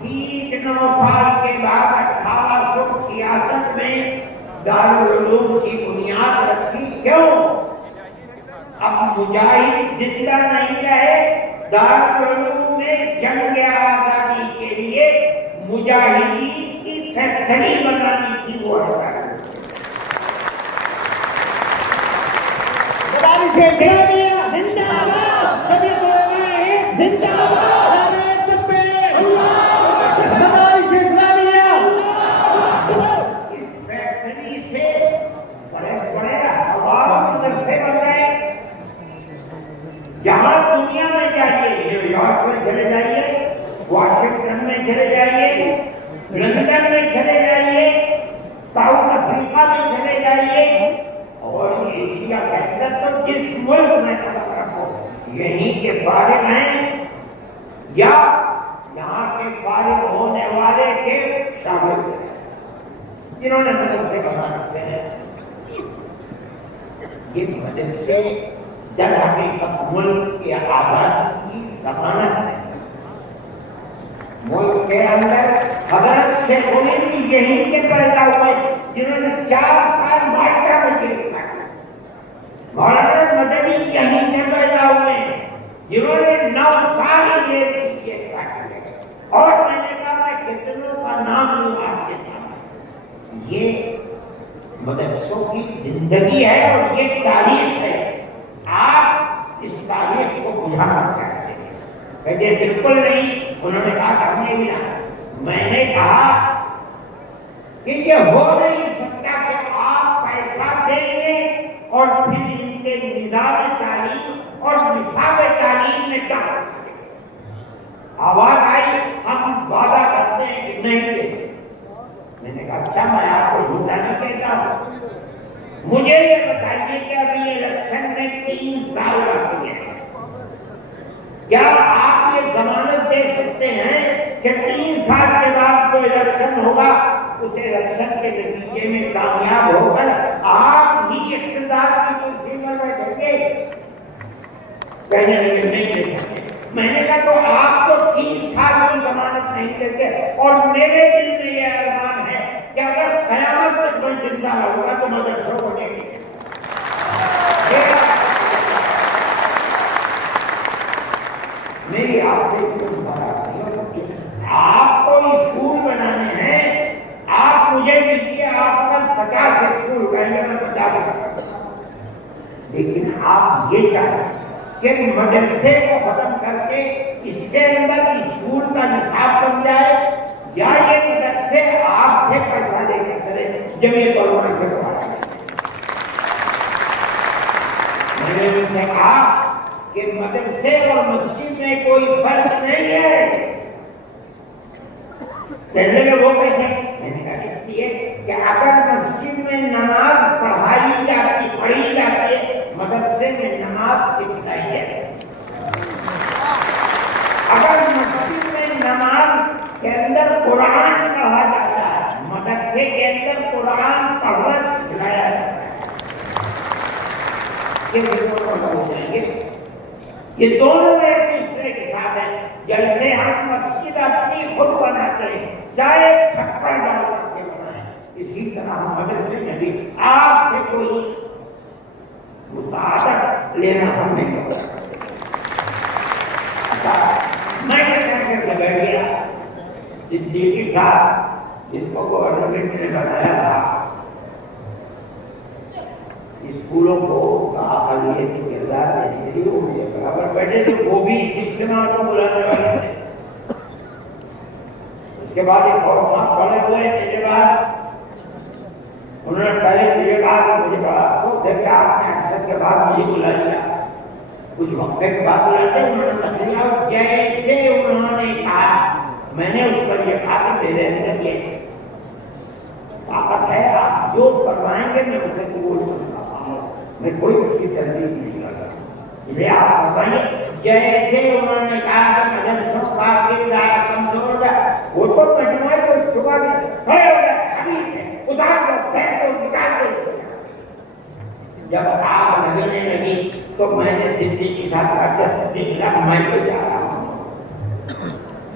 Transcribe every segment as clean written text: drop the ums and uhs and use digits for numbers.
ٹھیک 9 سال کے بعد 1866 میں دارالعلوم کی بنیاد رکھی. کیوں؟ اب مجاہد زندہ نہیں رہے. دارالعلوم میں جنگ آزادی کے لیے مجاہدین کی فیکٹری بنانی تھی. وہ زندہ باد زندہ باد. اس فیکٹری سے بڑے بڑے عوام مدرسے بن گئے. جہاں دنیا میں جائیے, نیو یارک میں چلے جائیے, واشنگٹن میں چلے جائیے, لندن میں چلے جائیے, ساؤتھ افریقہ میں چلے جائیے, اور ایشیا کے اندر تو جس ملک میں قدم رکھو یہیں کے فارغ ہیں یا یہاں کے فارغ ہونے والے کے شاگرد ہیں جنہوں نے مدرسے بنا رکھتے ہیں. یہ مدرسے در حقیقت ملک کی آزادی کی ضمانت ہے. ملک کے اندر حضرت شیخ الہند یہیں کے پیدا ہوئے جنہوں نے 4 سال مالٹا میں جیل کاٹا. مولانا مدنی یہیں سے پیدا ہوئے جنہوں نے 9 سال جیل کی جیل کاٹا. اور میں نے کہا میں کتنوں کا نام لوں آپ کے سامنے. یہ مدرسوں کی زندگی ہے اور یہ تاریخ ہے. آپ اس تاریخ کو بجھانا چاہتے ہیں. کہتے بالکل نہیں. انہوں نے کہا کرنے بھی نہ. میں نے کہا کہ یہ ہو نہیں سکتا کہ آپ پیسہ دیں گے اور پھر ان کے نظام تعلیم اور نصاب تعلیم میں کیا کریں گے. آواز آئی ہم وعدہ کرتے ہیں کہ نہیں دیں. میں نے کہا اچھا میں آپ کو جھوٹا نہیں کہتا ہوں. مجھے یہ بتائیے کہ ابھی الیکشن میں 3 سال باقی ہیں. کیا آپ یہ ضمانت دے سکتے ہیں کہ 3 سال کے بعد جو الیکشن ہوگا اس الیکشن کے نتیجے میں کامیاب ہو کر آپ ہی اقتدار کی کرسی پر بیٹھیں گے؟ کہنے لگے نہیں دے سکتے. میں نے کہا تو آپ کو 3 سال کی ضمانت نہیں دیتے اور میرے دل میں یہ ارمان ہے کہ اگر قیامت تک میں زندہ رہوں گا تو مدرسوں کو دیں گے. میری آپ سے اسکول بنا نہیں ہو سکتی. آپ کو اسکول بنانے ہیں. آپ مجھے دیجیے آپ اگر 50 اسکول کہیں گے میں 50 کرتا ہوں. لیکن آپ یہ چاہیں کہ مدرسے کو ختم کر کے اس کے اندر اسکول کا نصاب بن جائے یا یہ مدرسے آپ سے پیسہ لے کر چلے جب یہ گورنمنٹ سے پڑھا. میں نے ان سے کہا کہ مدرسے اور مسجد میں کوئی فرق نہیں ہے. کہنے لگے وہ کیسے؟ میں نے کہا اس لیے کہ اگر مسجد میں نماز پڑھی جاتی ہے مدرسے میں نماز سکھائی جائے. اگر مسجد میں نماز کے اندر قرآن پڑھا جاتا ہے مدرسے کے اندر قرآن پڑھنا سکھلایا جاتا ہے. یہ دونوں ایک دوسرے کے ساتھ ہیں. جیسے ہم مسجد اپنی خود بناتے ہیں چاہے چھپر ڈال کر کے بنائیں اسی طرح ہم مدرسے میں بھی آپ سے کوئی مساعدت لینا ہم نہیں کر سکتے. میں بیٹھ گیا صدیقی صاحب جس کو گورنمنٹ نے بنایا تھا اسکولوں کو اقلیت کی کردار دینے کے لیے وہ مجھے برابر بیٹھے تھے. وہ بھی شکشنا کو بلانے والے تھے. اس کے بعد ایک اور صاحب بڑے ہوئے میرے بعد. انہوں نے پہلے مجھے کہا کہ مجھے بڑا افسوس ہے کہ آپ نے اکثر کے بعد مجھے بلا لیا. کچھ وقت کے بعد بلاتے انہوں نے تقریر جیسے انہوں نے کہا میں نے اس پر یہ کہا کہ میرے اندر یہ طاقت ہے آپ جو فرمائیں گے میں اسے قبول کروں گا. میں کوئی اس کی تردید نہیں کر رہا. یہ آپ فرمائیے جیسے انہوں نے کہا کہ مدرسوں کا کردار کمزور ہے. وہ تو مجموعے کو صبح کے کھڑے ہو گئے حدیث ہے ادھر کو پھینک دو نکال دو. جب آپ لگنے لگی تو میں نے صدیقی صاحب کا صدیق صاحب میں تو جا رہا ہوں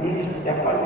1956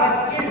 25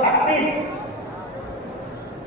26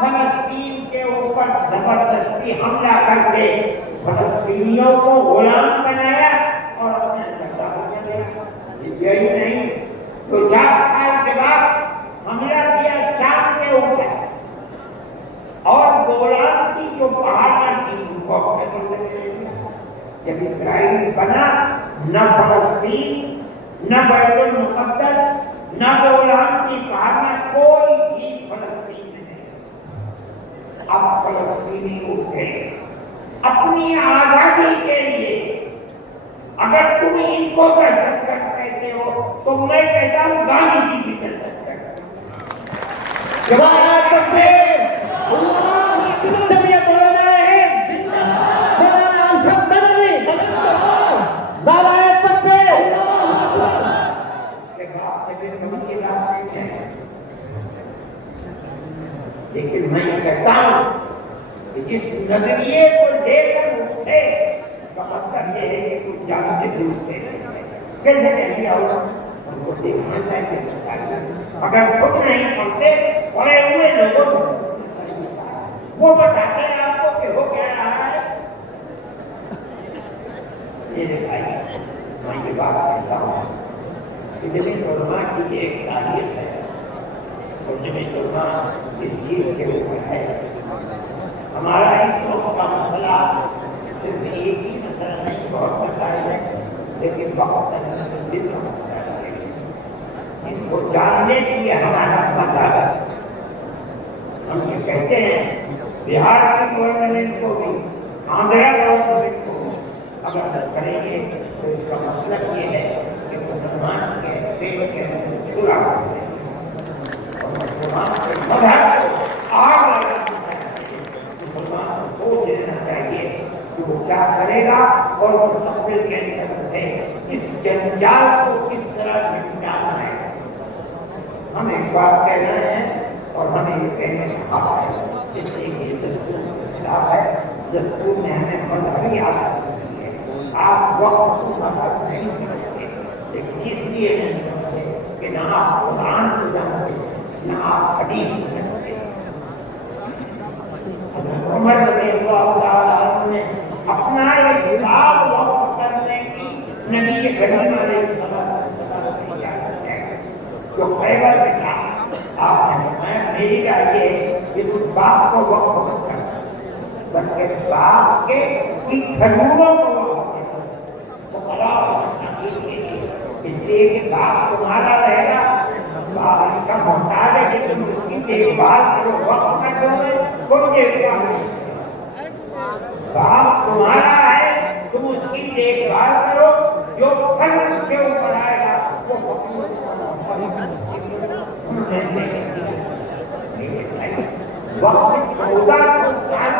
فلسطین کے اوپر زبردستی حملہ کر کے فلسطینیوں کو غلام بنایا اور اپنے اندر لیا. یہی نہیں تو 4 سال کے بعد حملہ کیا شام کے اوپر اور گولان کی جو پہاڑیاں تھیں ان کو اپنے قبضے میں لے لیا. جب اسرائیل بنا نہ فلسطین نہ بیت المقدس نہ گولان کی پہاڑیاں کوئی بھی فلسطین میں نہیں. اب فلسطینی اٹھے اپنی آزادی کے لیے. اگر تم ان کو دہشت گرد کہتے ہو تو میں کہتا ہوں گاندھی جی بھی دہشت گرد. جواب تکبیر اللہ سب یہ بولنا ہے زندہ مولانا ارشد مدنی نعرہ تکبیر اللہ. کے بعد سے بھی نمک کی بات نہیں ہے لیکن میں کہتا ہوں کہ جس نظریے کو لے کر اٹھے اس کا مطلب یہ ہے کہ کچھ جانتے دوسرے کیسے کہہ دیا ہوگا ہم کو دیکھنا چاہیے. اگر خود نہیں پڑھتے پڑے ہوئے لوگوں سے وہ بتاتے ہیں آپ کو کہ ہو کیا رہا ہے. میرے بھائی میں یہ بات کہتا ہوں کہ جب علماء کی ایک تاریخ ہے اور جب علماء اس چیز کے اوپر ہے. ہمارا اس وقت کا مسئلہ صرف ایک ہی مسئلہ نہیں بہت مسائل ہے لیکن بہت دل کا مسئلہ ہے. اس کو جاننے کی ہمارا مذہب ہے. ہم یہ کہتے ہیں بہار کی گورنمنٹ کو بھی آندھرا گورنمنٹ کو اگر کریں گے تو اس کا مطلب یہ ہے کہ مسلمان کے پیٹ سے پورا کرتے ہیں اور مسلمان کے مذہب کو آگ لگانا چاہیے. مسلمان کو سوچ لینا چاہیے کہ وہ کیا کرے گا اور مستقبل کے اندر سے اس جنجال کو کس طرح نپٹانا ہے. ہم ایک بات کہہ رہے ہیں اور ہمیں یہ کہنے کا حق ہے. اس سے یہ دستور کے خلاف ہے. دستور میں ہمیں مذہبی آزادی دی ہے. آپ وقت کو مذہب نہیں سمجھتے لیکن اس لیے نہیں سمجھتے کہ نہ آپ قرآن کو جانتے نہ آپ حدیث کو جانتے. عمر رضی اللہ تعالیٰ عنہ نے اپنا ایک باغ وقف کرنے کی نبی کریم علیہ السلام سے اجازت ہے جو خیبر میں تھا. آپ نے فرمایا میری رائے یہ ہے کہ اس باغ کو وقف مت کرنا بلکہ باغ کے کھجوروں کو وقف کرنا. اس لیے کہ باغ تمہارا رہے گا. باغ اس کا محتاج ہے کہ تم اس کی دیکھ بھال کرو. وقف کر دو گے کوئی دیکھ بھال نہیں. باغ تمہارا ہے تم اس کی دیکھ بھال کرو. جو پھل اس کے اوپر آئے گا وہ وقت 1400 سال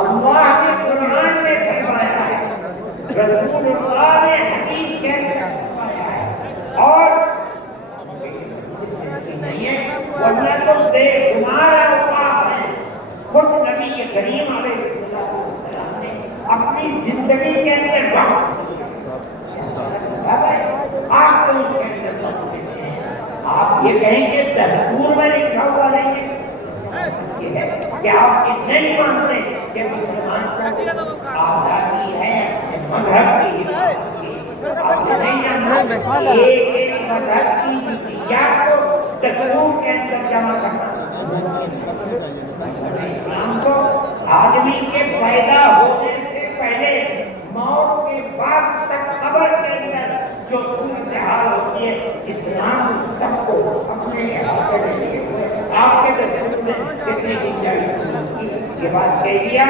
اللہ نے قرآن میں فرمایا ہے رسول اللہ نے حدیث کے اندر فرمایا ہے اور ورنہ تو بے شمار اوقات ہیں. خود نبی کریم علیہ السلام نے اپنی زندگی کے اندر وقت آپ تو اس کے اندر وقت دیتے ہیں. آپ یہ کہیں کہ دستور میں لکھا ہوا نہیں ہے یہ ہے کہ آپ یہ نہیں مانتے کہ مسلمان کو آزادی ہے مذہب کی. آپ یہ نہیں جانتے ایک مذہب کی یا کو دستور کے اندر جمع کرنا. اسلام کو آدمی کے پیدا ہونے سے پہلے موت کے بعد تک قبر کے اندر جو صورتحال ہوتی ہے اسلام سب کو اپنے احاطے میں لیے ہوئے. آپ کے دستور میں کتنی گنجائش یہ بات کہہ دیا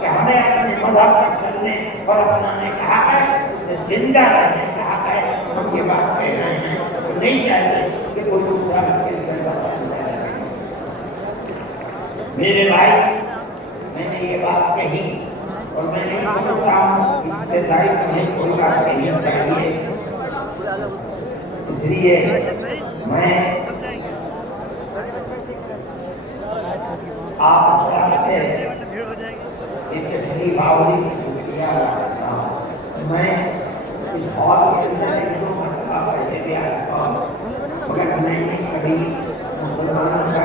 کہ ہمیں اپنے مذہب پر چلنے اور اپنانے کا حق ہے. اسے زندہ رہنے کا حق ہے. ہم یہ بات کہہ رہے ہیں تو نہیں چاہتے کہ کوئی دوسرا اس کے اندر میرے بھائی میں نے یہ بات کہی اور میں نے سمجھتا ہوں اس سے ظاہر نہیں کوئی بات کہنی چاہیے. اس لیے میں آپ سے ایک تشریف آوری کی شکریہ کرتا ہوں. میں اس ہال کے اندر ایک دو مرتبہ پہلے بھی آیا تھا مگر میں نے کبھی مسلمانوں کا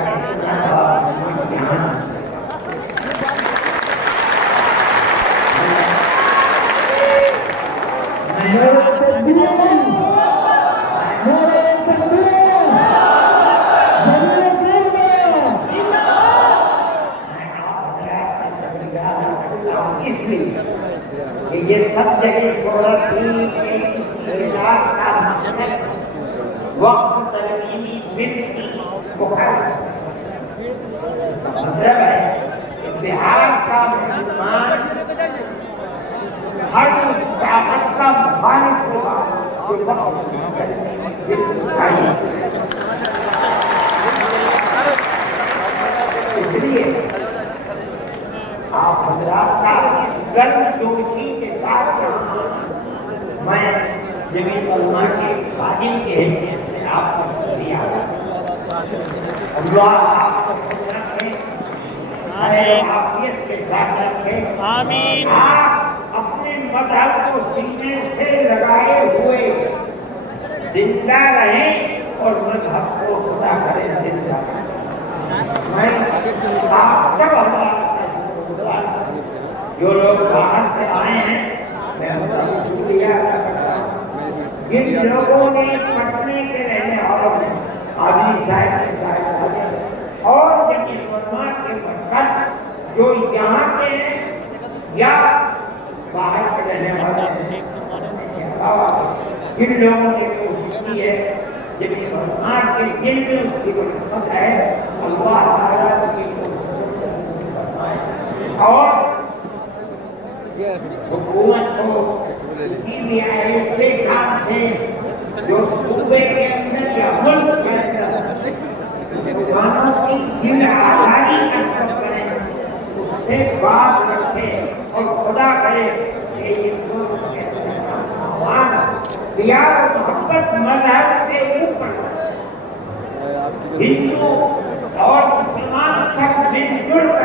اس لیے کہ یہ سب جگہ صورت تھی کہ اس اجلاس کا مقصد وقت تعلیمی بنتی مخالف مطلب ہے کہ بہار کا مسلمان ہر اس سیاست کا مخالف ہوگا جو وقت اس لیے آپ حضرات کا اس گرم جوشی کے ساتھ میں جمیع علماء کے خادم کے حیثیت سے آپ کو شکریہ اللہ آپ کو خوش رکھے عافیت کے ساتھ رکھے آمین آپ اپنے مذہب کو سینے سے لگائے ہوئے زندہ رہیں اور مذہب کو خدا کریں زندہ میں آپ سب حضرات جو لوگ باہر سے آئے ہیں میں ان کا شکریہ ادا کرتا ہوں جن لوگوں نے پٹنے کے رہنے والوں نے آدمی صاحب کے صاحب اور جمیع علماء کے برکت جو یہاں کے ہیں یا باہر کے رہنے والے ہیں جن لوگوں نے کوشش کی ہے جمیع علماء کے جن میں اس کی برکت ہے اللہ تعالیٰ کی کوششوں کو فرمائے اور حکومت کو اسی لیے سے کام سے جو صوبے کے اندر یا ملک کے اندر مسلمانوں کی دل آزادی کا سبب کریں اس سے بات رکھے اور خدا کرے کہ اس ملک کے اندر پیار و محبت مذہب سے اوپر ہندو اور مسلمان سب مل جل